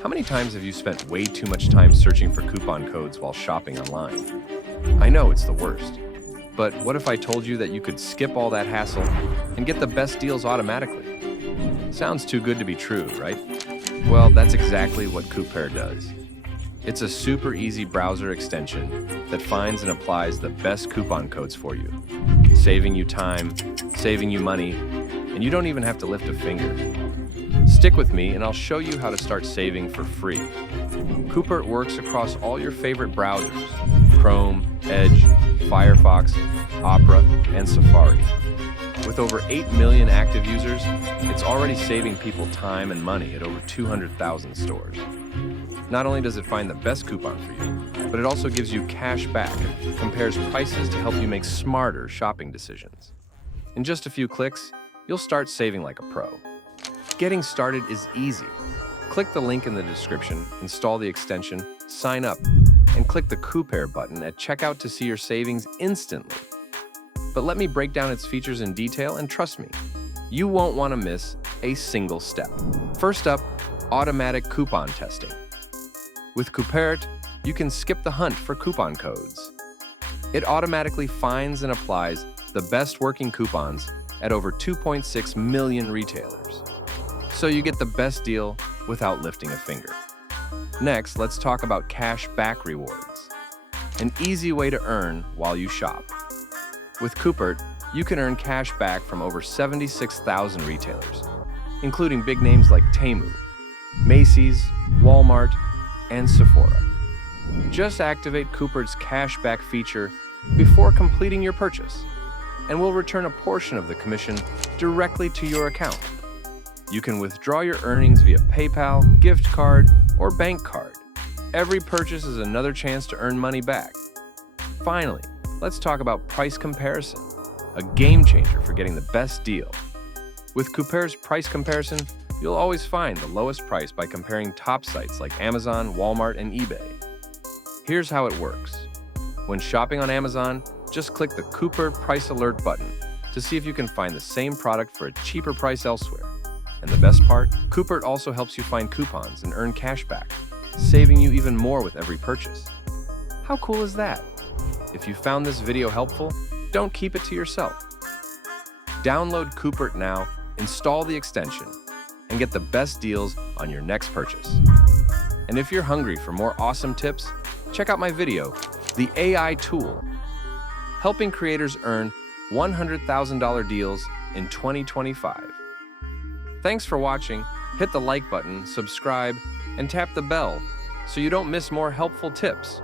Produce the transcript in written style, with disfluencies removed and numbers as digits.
How many times have you spent way too much time searching for coupon codes while shopping online? I know it's the worst. But what if I told you that you could skip all that hassle and get the best deals automatically? Sounds too good to be true, right? Well, that's exactly what Coupert does. It's a super easy browser extension that finds and applies the best coupon codes for you, saving you time, saving you money, and you don't even have to lift a finger. Stick with me and I'll show you how to start saving for free. Coupert works across all your favorite browsers: Chrome, Edge, Firefox, Opera, and Safari. With over 8 million active users, it's already saving people time and money at over 200,000 stores. Not only does it find the best coupon for you, but it also gives you cash back and compares prices to help you make smarter shopping decisions. In just a few clicks, you'll start saving like a pro. Getting started is easy. Click the link in the description, install the extension, sign up, and click the Coupert button at checkout to see your savings instantly. But let me break down its features in detail, and trust me, you won't want to miss a single step. First up, automatic coupon testing. With Coupert, you can skip the hunt for coupon codes. It automatically finds and applies the best working coupons at over 2.6 million retailers. So you get the best deal without lifting a finger. Next, let's talk about Cashback rewards, an easy way to earn while you shop. With Coupert, you can earn cash back from over 76,000 retailers, including big names like Temu, Macy's, Walmart, and Sephora. Just activate Coupert's cashback feature before completing your purchase, and we'll return a portion of the commission directly to your account. You can withdraw your earnings via PayPal, gift card, or bank card. Every purchase is another chance to earn money back. Finally, let's talk about price comparison, a game changer for getting the best deal. With Coupert's price comparison, you'll always find the lowest price by comparing top sites like Amazon, Walmart, and eBay. Here's how it works. When shopping on Amazon, just click the Coupert Price Alert button to see if you can find the same product for a cheaper price elsewhere. And the best part, Coupert also helps you find coupons and earn cash back, saving you even more with every purchase. How cool is that? If you found this video helpful, don't keep it to yourself. Download Coupert now, install the extension, and get the best deals on your next purchase. And if you're hungry for more awesome tips, check out my video, The AI Tool, helping creators earn $100,000 deals in 2025. Thanks for watching. Hit the like button, subscribe, and tap the bell so you don't miss more helpful tips.